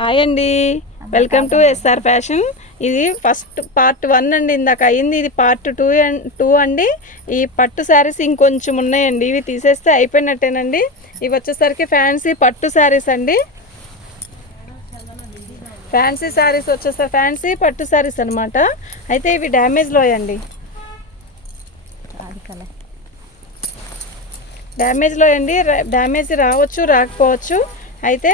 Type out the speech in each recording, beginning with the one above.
Hi అండి. Welcome to SR fashion ఇది first part one అండి ఇందాక అయింది ఇది పార్ట్ టూ టూ అండి. ఈ పట్టు శారీస్ ఇంకొంచెం ఉన్నాయండి. ఇవి తీసేస్తే అయిపోయినట్టేనండి. ఇవి వచ్చేసరికి ఫ్యాన్సీ పట్టు శారీస్ అండి. ఫ్యాన్సీ శారీస్ వచ్చేసరికి ఫ్యాన్సీ పట్టు శారీస్ అనమాట అయితే ఇవి డ్యామేజ్లో అండి డ్యామేజ్లో అండి డ్యామేజ్ రావచ్చు రాకపోవచ్చు. అయితే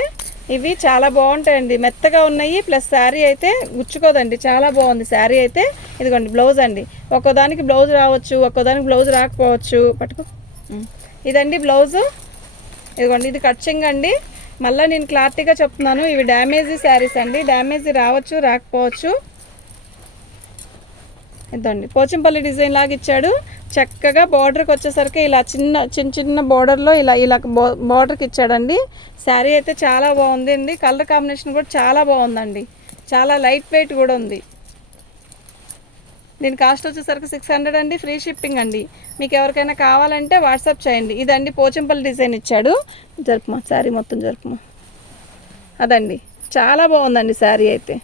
ఇవి చాలా బాగుంటాయండి. మెత్తగా ఉన్నాయి ప్లస్ శారీ అయితే గుచ్చుకోదండి. చాలా బాగుంది శారీ అయితే. ఇదిగోండి బ్లౌజ్ అండి. ఒక్కోదానికి బ్లౌజ్ రావచ్చు ఒక్కోదానికి బ్లౌజ్ రాకపోవచ్చు. పట్టుకో. ఇదండి బ్లౌజు. ఇదిగోండి ఇది కట్చింగ్ అండి. మళ్ళీ నేను క్లారిటీగా చెప్తున్నాను ఇవి డ్యామేజ్ శారీస్ అండి. డ్యామేజ్ రావచ్చు రాకపోవచ్చు. ఇదండి. పోచంపల్లి డిజైన్ లాగా ఇచ్చాడు. చక్కగా బార్డర్కి వచ్చేసరికి ఇలా చిన్న చిన్న చిన్న బార్డర్లో ఇలా ఇలా బార్డర్కి ఇచ్చాడండి. శారీ అయితే చాలా బాగుంది అండి కలర్ కాంబినేషన్ కూడా చాలా బాగుందండి. చాలా లైట్ వెయిట్ కూడా ఉంది. దీని కాస్ట్ వచ్చేసరికి సిక్స్ హండ్రెడ్ అండి. ఫ్రీ షిప్పింగ్ అండి. మీకు ఎవరికైనా కావాలంటే వాట్సాప్ చేయండి. ఇదండి పోచంపల్లి డిజైన్ ఇచ్చాడు. జరుపుమా శారీ మొత్తం జరుపుమా. అదండి. చాలా బాగుందండి శారీ అయితే.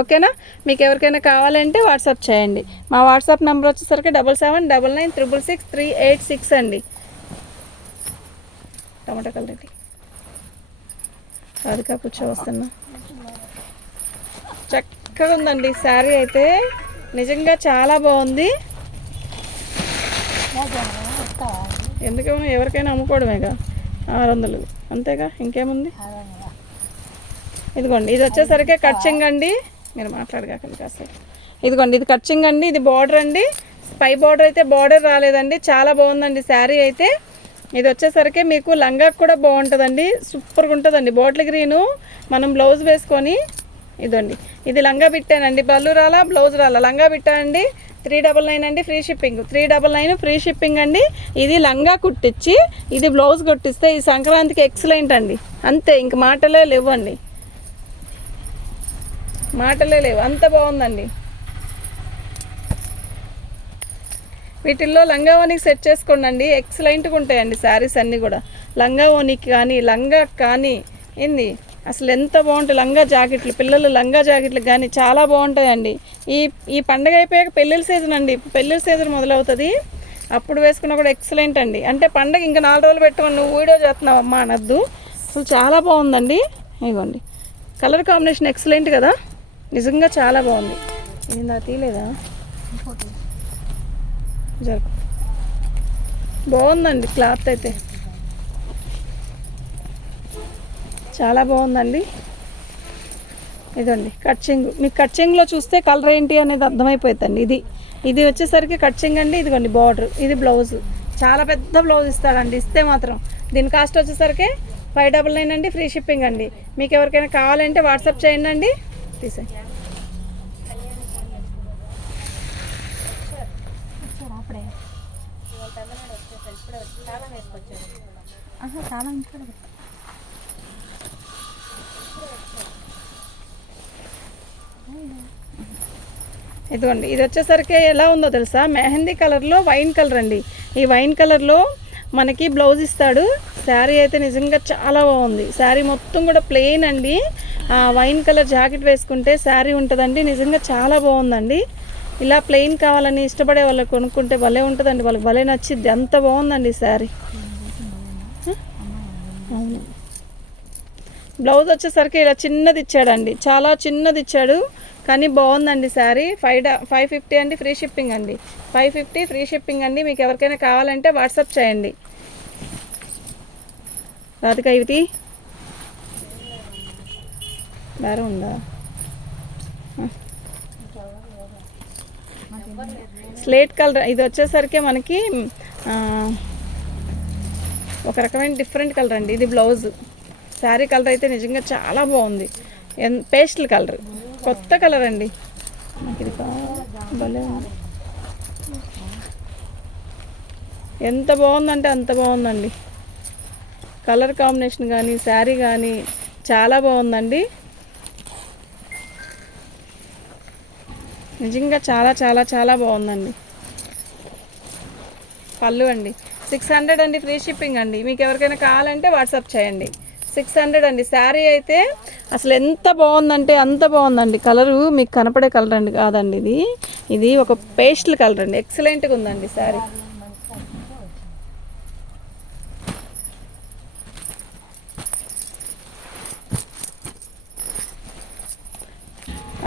ఓకేనా? మీకు ఎవరికైనా కావాలంటే వాట్సాప్ చేయండి. మా వాట్సాప్ నెంబర్ వచ్చేసరికి double seven double nine triple six three eight six అండి. టమాటా కలర్ రాధికా కూర్చో వస్తున్నా. చక్కగా ఉందండి. శారీ అయితే నిజంగా చాలా బాగుంది. ఎందుకేమో ఎవరికైనా అమ్ముకోవడమేగా? ఆరు వందలు అంతేగా? ఇంకేముంది? ఇదిగోండి. ఇది వచ్చేసరికి కట్చింగ్ అండి మీరు మాట్లాడగాకండి కాసేపు. ఇదిగోండి ఇది ఖర్చింగ్ అండి ఇది బార్డర్ అండి. స్పై బార్డర్ అయితే బార్డర్ రాలేదండి. చాలా బాగుందండి శారీ అయితే. ఇది వచ్చేసరికి మీకు లంగా కూడా బాగుంటుందండి. సూపర్గా ఉంటుందండి. బాటిల్ గ్రీను మనం బ్లౌజ్ వేసుకొని ఇదండి. ఇది లంగా బిట్టానండి. బల్లు రాలా బ్లౌజ్ రాలా. లంగా బిట్టా అండి? త్రీ డబల్ నైన్ అండి free shipping. Three double nine free shipping అండి. ఇది లంగా కుట్టించి ఇది బ్లౌజ్ కుట్టిస్తే ఈ సంక్రాంతికి ఎక్సలెంట్ అండి. అంతే ఇంక మాటలే లేవండి. మాటలే లేవు. అంత బాగుందండి. వీటిల్లో లంగా ఓనికి సెట్ చేసుకోండి అండి ఎక్సలెంట్గా ఉంటాయండి శారీస్ అన్నీ కూడా. లంగా ఓనికి కానీ లంగా కానీ ఏంది? అసలు ఎంత బాగుంటాయి లంగా జాకెట్లు. పిల్లలు లంగా జాకెట్లు కానీ చాలా బాగుంటాయండి. ఈ ఈ పండగ అయిపోయాక పెళ్ళిళ్ళ సీజన్ అండి. పెళ్ళిళ్ళ సీజన్ మొదలవుతుంది. అప్పుడు వేసుకున్నా కూడా ఎక్సలెంట్ అండి. అంటే పండగ ఇంకా నాలుగు రోజులు పెట్టుకొని నువ్వు వీడియో చేస్తున్నావు అమ్మా అనద్దు. అసలు చాలా బాగుందండి. ఇవ్వండి కలర్ కాంబినేషన్ ఎక్సలెంట్ కదా? నిజంగా చాలా బాగుంది. ఏందా తీయలేదా? జరుపు బాగుందండి క్లాత్ అయితే. చాలా బాగుందండి. ఇదండి కట్చింగ్ మీకు కట్చింగ్లో చూస్తే కలర్ ఏంటి అనేది అర్థమైపోతుందండి. ఇది ఇది వచ్చేసరికి కట్చింగ్ అండి ఇదిగోండి బార్డర్. ఇది బ్లౌజ్. చాలా పెద్ద బ్లౌజ్ ఇస్తాడండి ఇస్తే మాత్రం. దీని కాస్ట్ వచ్చేసరికి ఫైవ్ డబల్ నైన్ అండి ఫ్రీ షిప్పింగ్ అండి. మీకు ఎవరికైనా కావాలంటే వాట్సాప్ చేయండి అండి. తీసే చాలా ఇంట్లో ఇదిగోండి ఇది వచ్చేసరికి ఎలా ఉందో తెలుసా? మెహందీ కలర్లో వైన్ కలర్ అండి. ఈ వైన్ కలర్లో మనకి బ్లౌజ్ ఇస్తాడు. శారీ అయితే నిజంగా చాలా బాగుంది. శారీ మొత్తం కూడా ప్లెయిన్ అండి. వైన్ కలర్ జాకెట్ వేసుకుంటే శారీ ఉంటుందండి. నిజంగా చాలా బాగుందండి. ఇలా ప్లెయిన్ కావాలని ఇష్టపడే వాళ్ళకి కొనుక్కుంటే భలే ఉంటుందండి. వాళ్ళకి భలే నచ్చిద్ది. ఎంత బాగుందండి శారీ. అవును. బ్లౌజ్ వచ్చేసరికి ఇలా చిన్నది ఇచ్చాడండి. చాలా చిన్నది ఇచ్చాడు. కానీ బాగుందండి శారీ. ఫైవ్ డా ఫైవ్ ఫిఫ్టీ అండి ఫ్రీ షిప్పింగ్ అండి. ఫైవ్ ఫిఫ్టీ ఫ్రీ షిప్పింగ్ అండి. మీకు ఎవరికైనా కావాలంటే వాట్సాప్ చేయండి. రాధిక ఇవి బేరం ఉందా స్లేట్ కలర్ ఇది వచ్చేసరికి మనకి ఒక రకమైన డిఫరెంట్ కలర్ అండి. ఇది బ్లౌజ్ శారీ కలర్ అయితే నిజంగా చాలా బాగుంది. ఎన్ పేస్టల్ కలర్ కొత్త కలర్ అండి. ఇది భలే ఎంత బాగుందంటే అంత బాగుందండి. కలర్ కాంబినేషన్ కానీ శారీ కానీ చాలా బాగుందండి. నిజంగా చాలా చాలా చాలా బాగుందండి. పళ్ళు అండి. సిక్స్ హండ్రెడ్ అండి ఫ్రీ షిప్పింగ్ అండి. మీకు ఎవరికైనా కావాలంటే వాట్సాప్ చేయండి. సిక్స్ హండ్రెడ్ అండి. శారీ అయితే అసలు ఎంత బాగుందంటే అంత బాగుందండి. కలరు మీకు కనపడే కలర్ అండి కాదండి ఇది. ఇది ఒక పేస్టల్ కలర్ అండి. ఎక్సలెంట్గా ఉందండి శారీ.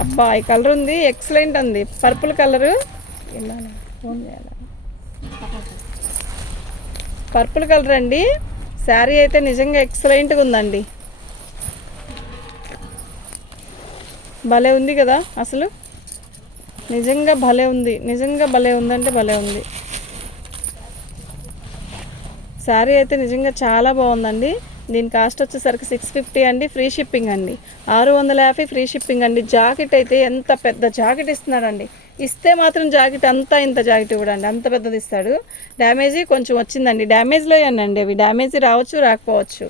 అబ్బా ఈ కలర్ ఉంది. ఎక్సలెంట్ ఉంది. Purple colour. ఫోన్ చేయాలి? పర్పుల్ కలర్ అండి. శారీ అయితే నిజంగా ఎక్సలెంట్గా ఉందండి. భలే ఉంది కదా అసలు. నిజంగా భలే ఉంది. నిజంగా భలే ఉందంటే భలే ఉంది. శారీ అయితే నిజంగా చాలా బాగుందండి. దీని కాస్ట్ వచ్చేసరికి సిక్స్ ఫిఫ్టీ అండి ఫ్రీ షిప్పింగ్ అండి. ఆరు వందల యాభై ఫ్రీ షిప్పింగ్ అండి. జాకెట్ అయితే ఎంత పెద్ద జాకెట్ ఇస్తున్నాడండి. ఇస్తే మాత్రం జాకెట్ అంతా ఇంత జాకెట్ ఇవ్వడండి. అంత పెద్దది ఇస్తాడు. డ్యామేజ్ కొంచెం వచ్చిందండి. డ్యామేజ్లో అండి అవి. డ్యామేజ్ రావచ్చు రాకపోవచ్చు.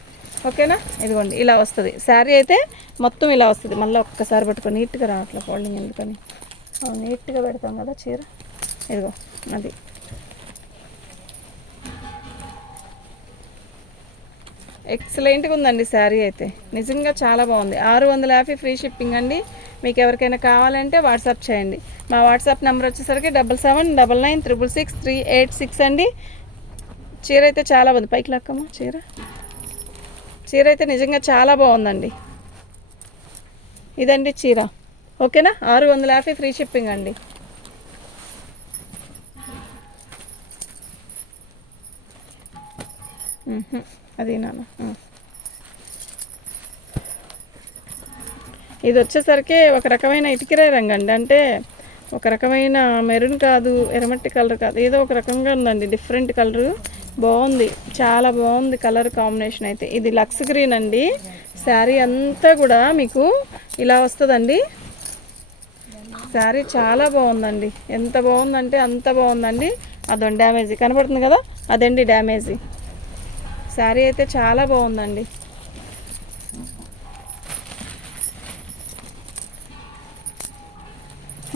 ఓకేనా? ఇదిగోండి ఇలా వస్తుంది. శారీ అయితే మొత్తం ఇలా వస్తుంది. మళ్ళీ ఒక్కసారి పట్టుకొని నీట్గా రావట్లే ఫోల్డింగ్ ఎందుకని? నీట్గా పెడతాం కదా చీర? ఇదిగో అది. ఎక్సలెంట్గా ఉందండి శారీ అయితే. నిజంగా చాలా బాగుంది. ఆరు వందల యాభై ఫ్రీ షిప్పింగ్ అండి. మీకు ఎవరికైనా కావాలంటే వాట్సాప్ చేయండి. మా వాట్సాప్ నెంబర్ వచ్చేసరికి double seven double nine triple six three eight six అండి. చీర అయితే చాలా బాగుంది. పైకి లక్కమ్మ చీర. చీర అయితే నిజంగా చాలా బాగుందండి. ఇదండి చీర. ఓకేనా? ఆరు వందల యాభై ఫ్రీ షిప్పింగ్ అండి. అది నాన్న. ఇది వచ్చేసరికి ఒక రకమైన ఇటుకిరాయి రంగు అండి. అంటే ఒక రకమైన మెరూన్ కాదు ఎర్రమట్టి కలర్ కాదు ఏదో ఒక రకంగా ఉందండి. Different colour. బాగుంది. చాలా బాగుంది కలర్ కాంబినేషన్ అయితే. ఇది లక్స్ గ్రీన్ అండి. శారీ అంతా కూడా మీకు ఇలా వస్తుందండి. శారీ చాలా బాగుందండి. ఎంత బాగుందంటే అంత బాగుందండి. అదొండి డ్యామేజీ. కనపడుతుంది కదా? అదండి డ్యామేజీ. శారీ అయితే చాలా బాగుందండి.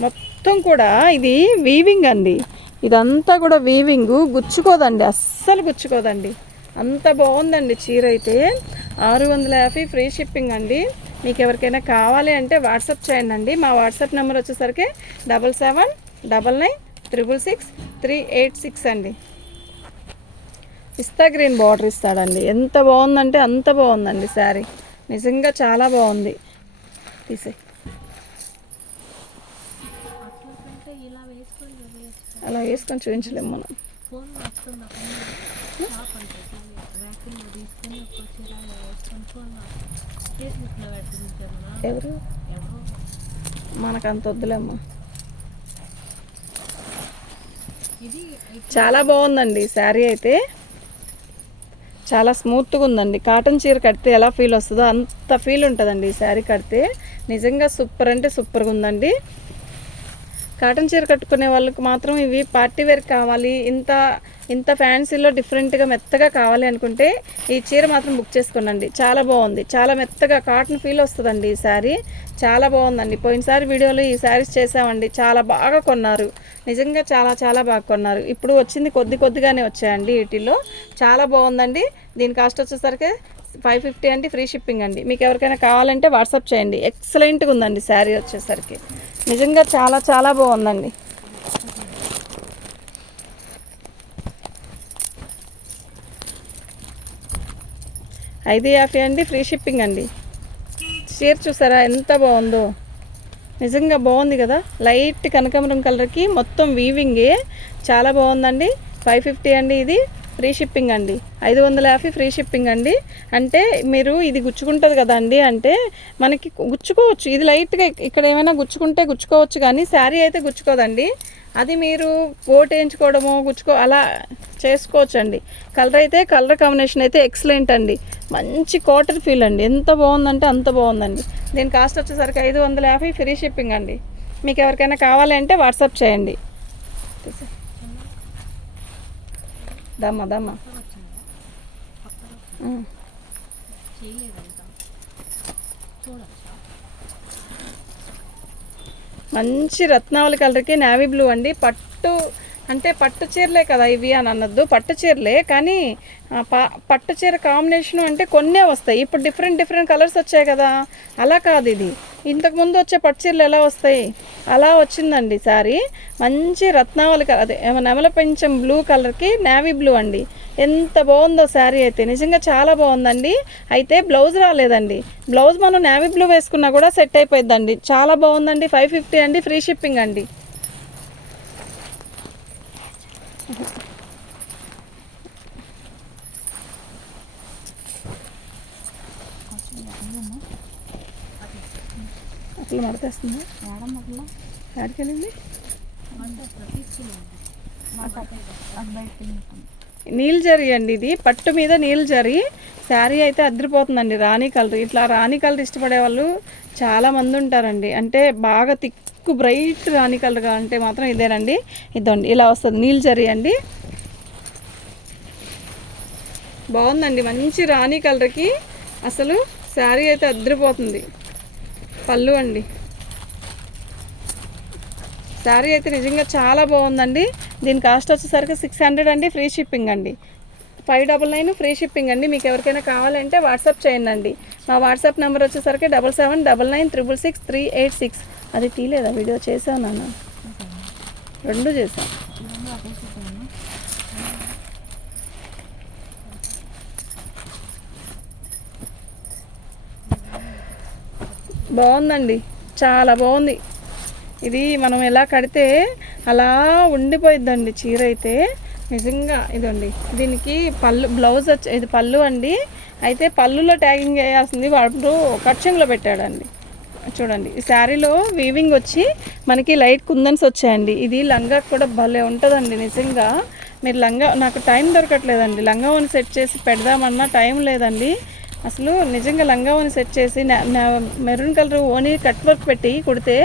మొత్తం కూడా ఇది వీవింగ్ అండి. ఇదంతా కూడా వీవింగ్ గుచ్చుకోదండి అస్సలు గుచ్చుకోదండి. అంత బాగుందండి చీర అయితే. ఆరు వందల యాభై ఫ్రీ షిప్పింగ్ అండి. మీకు ఎవరికైనా కావాలి అంటే వాట్సాప్ చేయండి అండి. మా వాట్సాప్ నెంబర్ వచ్చేసరికి double seven double nine triple six three eight six అండి. పిస్తా గ్రీన్ బార్డర్ ఇస్తాడండి. ఎంత బాగుందంటే అంత బాగుందండి శారీ. నిజంగా చాలా బాగుంది. తీసే. అలా వేసుకొని చూపించలేము మనం. ఎవరు? మనకు అంత వద్దులేమ్మా. చాలా బాగుందండి శారీ అయితే. చాలా స్మూత్గా ఉందండి. కాటన్ చీర కడితే ఎలా ఫీల్ వస్తుందో అంత ఫీల్ ఉంటుందండి ఈ శారీ కడితే. నిజంగా సూపర్ అంటే సూపర్గా ఉందండి. కాటన్ చీర కట్టుకునే వాళ్ళకి మాత్రం ఇవి పార్టీ వేర్ కావాలి. ఇంత ఇంత ఫ్యాన్సీలో డిఫరెంట్గా మెత్తగా కావాలి అనుకుంటే ఈ చీర మాత్రం బుక్ చేసుకోనండి. చాలా బాగుంది. చాలా మెత్తగా కాటన్ ఫీల్ వస్తుందండి ఈ శారీ. చాలా బాగుందండి. పోయినసారి వీడియోలో ఈ శారీస్ చేసామండి చాలా బాగా కొన్నారు. నిజంగా చాలా చాలా బాగా కొన్నారు. ఇప్పుడు వచ్చింది కొద్ది కొద్దిగానే వచ్చాయండి వీటిల్లో. చాలా బాగుందండి. దీని కాస్ట్ వచ్చేసరికి ఫైవ్ ఫిఫ్టీ అంటే ఫ్రీ షిప్పింగ్ అండి. మీకు ఎవరికైనా కావాలంటే వాట్సాప్ చేయండి. ఎక్సలెంట్గా ఉందండి శారీ వచ్చేసరికి. నిజంగా చాలా చాలా బాగుందండి. ఐదు యాభై అండి ఫ్రీ షిప్పింగ్ అండి. చీర చూసారా ఎంత బాగుందో. నిజంగా బాగుంది కదా. లైట్ కనకాంబరం కలర్కి మొత్తం వీవింగే చాలా బాగుందండి. ఫైవ్ ఫిఫ్టీ అండి ఇది ఫ్రీ షిప్పింగ్ అండి. ఐదు వందల యాభై ఫ్రీ షిప్పింగ్ అండి. అంటే మీరు ఇది గుచ్చుకుంటుంది కదా అండి అంటే మనకి గుచ్చుకోవచ్చు. ఇది లైట్గా ఇక్కడ ఏమైనా గుచ్చుకుంటే గుచ్చుకోవచ్చు కానీ శారీ అయితే గుచ్చుకోదండి. అది మీరు కోట్ వేయించుకోవడము గుచ్చుకో అలా చేసుకోవచ్చు అండి కలర్ అయితే కలర్ కాంబినేషన్ అయితే ఎక్సలెంట్ అండి. మంచి కాటన్ ఫీల్ అండి. ఎంత బాగుందంటే అంత బాగుందండి. దీని కాస్ట్ వచ్చేసరికి ఐదు వందల యాభై ఫ్రీ షిప్పింగ్ అండి. మీకు ఎవరికైనా కావాలి అంటే వాట్సాప్ చేయండి. దమ్మా దమ్మా. మంచి రత్నావళి కలర్కి నావీ బ్లూ అండి. పట్టు అంటే పట్టు చీరలే కదా ఇవి అని అనొద్దు. పట్టు చీరలే కానీ ప- పట్టు చీర కాంబినేషన్ అంటే కొన్నే వస్తాయి. ఇప్పుడు డిఫరెంట్ డిఫరెంట్ కలర్స్ వచ్చాయి కదా. అలా కాదు ఇది. ఇంతకుముందు వచ్చే పట్టు చీరలు ఎలా వస్తాయి? అలా వచ్చిందండి సారీ. మంచి రత్నావళి కలర్ అదే నెమల పెంచం బ్లూ కలర్కి నావీ బ్లూ అండి. ఎంత బాగుందో శారీ అయితే. నిజంగా చాలా బాగుందండి. అయితే బ్లౌజ్ రాలేదండి. బ్లౌజ్ మనం నావీ బ్లూ వేసుకున్నా కూడా సెట్ అయిపోయిందండి చాలా బాగుందండి. ఫైవ్ ఫిఫ్టీ అండి. ఫ్రీ షిప్పింగ్ అండి. అట్లా మడతేస్తుందా మేడం ఎక్కడికి వెళ్ళింది అండి ఇది. పట్టు మీద నీళ్ళు జరి. శారీ అయితే అదిరిపోతుందండి రాణి కలర్. ఇట్లా రాణి కలర్ ఇష్టపడే వాళ్ళు చాలా మంది ఉంటారండి. అంటే బాగా ఎక్కువ బ్రైట్ రాణి కలర్ అంటే మాత్రం ఇదేనండి. ఇదండి ఇలా వస్తుంది. నీళ్ళు జరీ అండి. బాగుందండి మంచి రాణి కలర్కి. అసలు శారీ అయితే అద్దరిపోతుంది. పళ్ళు అండి. శారీ అయితే నిజంగా చాలా బాగుందండి. దీని కాస్ట్ వచ్చేసరికి సిక్స్ హండ్రెడ్ అండి ఫ్రీ షిప్పింగ్ అండి. Five double nine free shipping అండి. మీకు ఎవరికైనా కావాలంటే వాట్సాప్ చేయండి మా వాట్సాప్ నెంబర్ వచ్చేసరికి double seven double nine triple six three eight six. అది తీలేదా వీడియో చేశాను నాన్న. రెండు చేశాను బాగుందండి. చాలా బాగుంది. ఇది మనం ఎలా కడితే అలా ఉండిపోయిద్దండి చీర అయితే. నిజంగా ఇదండి. దీనికి పళ్ళు బ్లౌజ్ వచ్చి ఇది పళ్ళు అండి. అయితే పళ్ళులో ట్యాగింగ్ వేయాల్సింది వాడు. కట్చింగ్లో పెట్టాడండి. చూడండి ఈ శారీలో వీవింగ్ వచ్చి మనకి లైట్ కుందన్స్ వచ్చాయండి. ఇది లంగా కూడా భలే ఉంటుందండి నిజంగా. మీరు లంగా నాకు టైం దొరకట్లేదండి. లంగావని సెట్ చేసి పెడదామన్నా టైం లేదండి. అసలు నిజంగా లంగా వన్ సెట్ చేసి మెరూన్ కలర్ ఓనీ కట్ వర్క్ పెట్టి కుడితే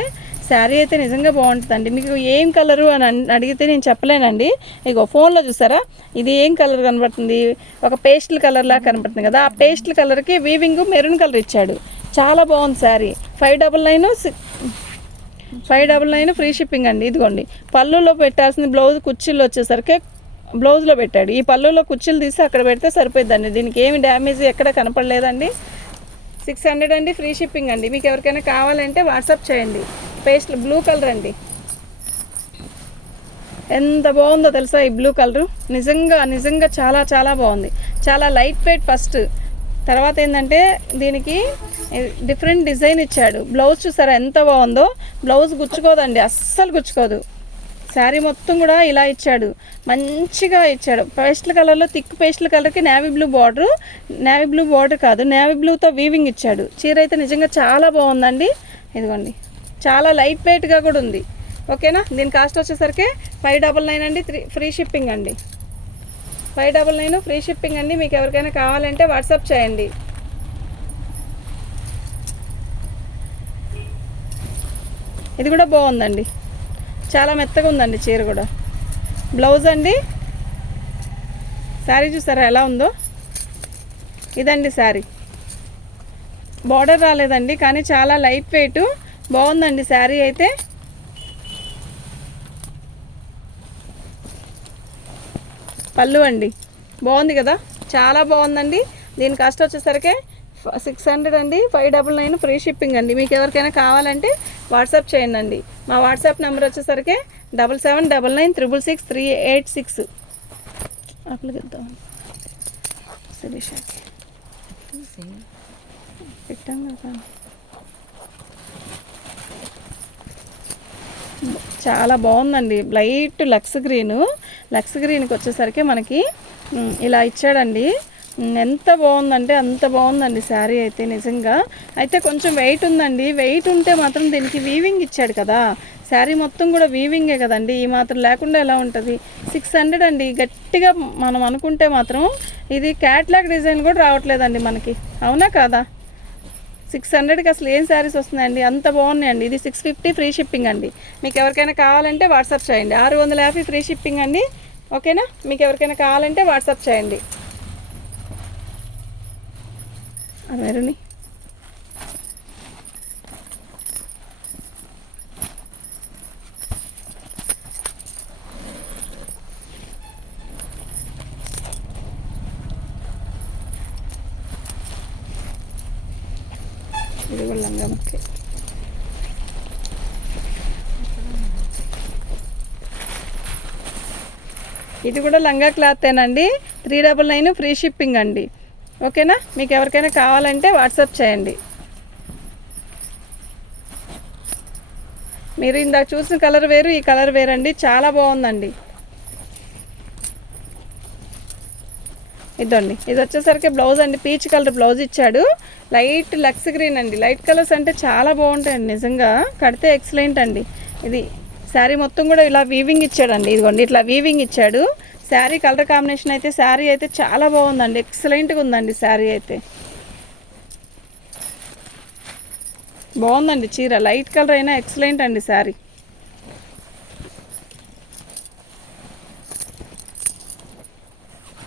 శారీ అయితే నిజంగా బాగుంటుందండి. మీకు ఏం కలరు అని అడిగితే నేను చెప్పలేనండి. ఇగో ఫోన్లో చూసారా? ఇది ఏం కలర్ కనబడుతుంది? ఒక పేస్టల్ కలర్లా కనబడుతుంది కదా. ఆ పేస్టల్ కలర్కి వీవింగ్ మెరూన్ కలర్ ఇచ్చాడు. చాలా బాగుంది sari. Five double nine five double nine free shipping అండి. ఇదిగోండి. పళ్ళులో పెట్టాల్సింది బ్లౌజ్ కుర్చీలు వచ్చేసరికి బ్లౌజ్లో పెట్టాడు. ఈ పళ్ళులో కుర్చీలు తీసి అక్కడ పెడితే సరిపోద్దండి దీనికి ఏమి డ్యామేజ్ ఎక్కడ కనపడలేదండి. సిక్స్ హండ్రెడ్ అండి ఫ్రీ షిప్పింగ్ అండి. మీకు ఎవరికైనా కావాలంటే వాట్సాప్ చేయండి. పేస్ట్ బ్లూ కలర్ అండి. ఎంత బాగుందో తెలుసా ఈ బ్లూ కలరు నిజంగా నిజంగా చాలా చాలా బాగుంది. చాలా లైట్ వెయిట్ ఫస్ట్ తర్వాత ఏంటంటే దీనికి డిఫరెంట్ డిజైన్ ఇచ్చాడు. బ్లౌజ్ చూసారా ఎంత బాగుందో? బ్లౌజ్ గుచ్చుకోదండి అస్సలు గుచ్చుకోదు. శారీ మొత్తం కూడా ఇలా ఇచ్చాడు. మంచిగా ఇచ్చాడు. పేస్టల్ కలర్లో థిక్ పేస్టల్ కలర్కి navy blue border. Navy blue border కాదు నేవీ బ్లూతో వీవింగ్ ఇచ్చాడు. చీర అయితే నిజంగా చాలా బాగుందండి. ఇదిగోండి. చాలా లైట్ వెయిట్గా కూడా ఉంది. ఓకేనా? దీని కాస్ట్ వచ్చేసరికి ఫైవ్ డబల్ నైన్ అండి త్రీ ఫ్రీ షిప్పింగ్ అండి. Five double nine free shipping అండి మీకు ఎవరికైనా కావాలంటే వాట్సాప్ చేయండి. ఇది కూడా బాగుందండి. చాలా మెత్తగా ఉందండి చీర కూడా. బ్లౌజ్ అండి. శారీ చూసారా ఎలా ఉందో? ఇదండి శారీ బార్డర్ రాలేదండి కానీ చాలా లైట్ వెయిట్ బాగుందండి శారీ అయితే. పళ్ళు అండి. బాగుంది కదా? చాలా బాగుందండి. దీని కాస్ట్ వచ్చేసరికి సిక్స్ హండ్రెడ్ అండి. Five double nine free shipping అండి. మీకు ఎవరికైనా కావాలంటే వాట్సాప్ చేయండి అండి. మా వాట్సాప్ నెంబర్ వచ్చేసరికి double seven double nine triple six three eight six అప్పగిద్దాం పెట్టాం కదా. చాలా బాగుందండి. Light Lux green. లక్స్ గ్రీన్కి వచ్చేసరికి మనకి ఇలా ఇచ్చాడండి. ఎంత బాగుందంటే అంత బాగుందండి శారీ అయితే నిజంగా. అయితే కొంచెం వెయిట్ ఉందండి. వెయిట్ ఉంటే మాత్రం దీనికి వీవింగ్ ఇచ్చాడు కదా. శారీ మొత్తం కూడా వీవింగే కదండి. ఈ మాత్రం లేకుండా ఎలా ఉంటుంది? సిక్స్ హండ్రెడ్ అండి. గట్టిగా మనం అనుకుంటే మాత్రం ఇది క్యాట్లాగ్ డిజైన్ కూడా రావట్లేదండి మనకి. అవునా కాదా? సిక్స్ హండ్రెడ్కి అసలు ఏం శారీస్ వస్తున్నాయండి? అంత బాగున్నాయండి. ఇది సిక్స్ ఫిఫ్టీ ఫ్రీ షిప్పింగ్ అండి. మీకు ఎవరికైనా కావాలంటే వాట్సాప్ చేయండి. ఆరు వందల యాభై ఫ్రీ షిప్పింగ్ అండి. ఓకేనా? మీకు ఎవరికైనా కావాలంటే వాట్సాప్ చేయండి. మెరుని మెరుని లంగా ముక్కే ఇది కూడా లంగా క్లాతేనండి three double nine free shipping అండి. ఓకేనా? మీకు ఎవరికైనా కావాలంటే వాట్సాప్ చేయండి. మీరు ఇందాక చూసిన కలర్ వేరు ఈ కలర్ వేరండి. చాలా బాగుందండి. ఇదండి. ఇది వచ్చేసరికి బ్లౌజ్ అండి. పీచ్ కలర్ బ్లౌజ్ ఇచ్చాడు. లైట్ లక్స్ గ్రీన్ అండి. లైట్ కలర్స్ అంటే చాలా బాగుంటాయండి నిజంగా. కడితే ఎక్సలెంట్ అండి. ఇది శారీ మొత్తం కూడా ఇలా వీవింగ్ ఇచ్చాడండి. ఇదిగోండి ఇట్లా వీవింగ్ ఇచ్చాడు. శారీ కలర్ కాంబినేషన్ అయితే శారీ అయితే చాలా బాగుందండి. ఎక్సలెంట్గా ఉందండి శారీ అయితే. బాగుందండి చీర. లైట్ కలర్ అయినా ఎక్సలెంట్ అండి శారీ.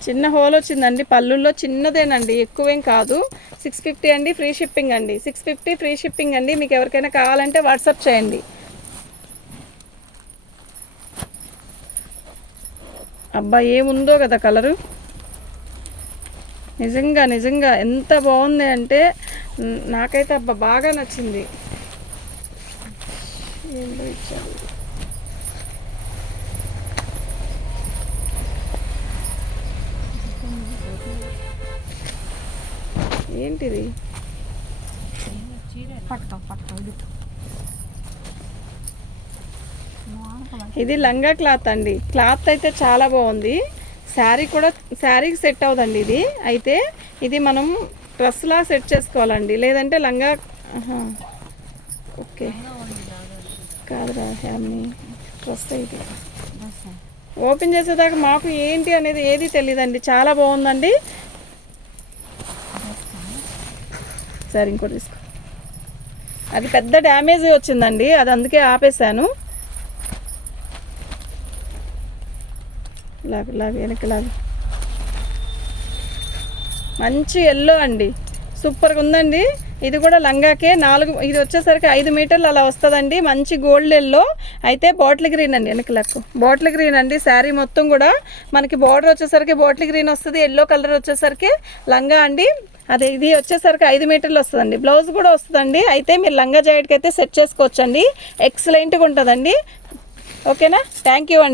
చిన్న హోల్ వచ్చిందండి. పళ్ళుల్లో చిన్నదేనండి. ఎక్కువేం కాదు. సిక్స్ ఫిఫ్టీ అండి ఫ్రీ షిప్పింగ్ అండి. సిక్స్ ఫిఫ్టీ ఫ్రీ షిప్పింగ్ అండి. మీకు ఎవరికైనా కావాలంటే వాట్సాప్ చేయండి. అబ్బా ఏముందో కదా కలరు? నిజంగా నిజంగా ఎంత బాగుంది అంటే నాకైతే అబ్బా బాగా నచ్చింది. ఏంటో ఇచ్చారు. ఏంటిది? ఇది లంగా క్లాత్ అండి. క్లాత్ అయితే చాలా బాగుంది. శారీ కూడా శారీకి సెట్ అవుదండి ఇది. అయితే ఇది మనం డ్రెస్లా సెట్ చేసుకోవాలండి. లేదంటే లంగా. ఓకే. కాదురా హ్యామ్ని. డ్రెస్ ఇది బస్. ఓపెన్ చేసేదాకా మాకు ఏంటి అనేది ఏది తెలియదండి చాలా బాగుందండి. సరే ఇంకోటి తీసుకో అది పెద్ద డ్యామేజ్ వచ్చిందండి అది అందుకే ఆపేసాను లాగు లాగు వెనక్కి లాగు. మంచి ఎల్లో అండి. సూపర్గా ఉందండి. ఇది కూడా లంగాకే నాలుగు ఇది వచ్చేసరికి ఐదు మీటర్లు అలా వస్తుందండి. మంచి గోల్డ్ ఎల్లో అయితే బాటిల్ గ్రీన్ అండి వెనక బాటిల్ గ్రీన్ అండి శారీ మొత్తం కూడా. మనకి బార్డర్ వచ్చేసరికి బాటిల్ గ్రీన్ వస్తుంది ఎల్లో కలర్ వచ్చేసరికి లంగా అండి. అదే ఇది వచ్చేసరికి ఐదు మీటర్లు వస్తుందండి. బ్లౌజ్ కూడా వస్తుందండి. అయితే మీరు లంగా జాకెట్కి అయితే సెట్ చేసుకోవచ్చండి. ఎక్సలెంట్గా ఉంటుందండి. ఓకేనా? థ్యాంక్ యూ అండి.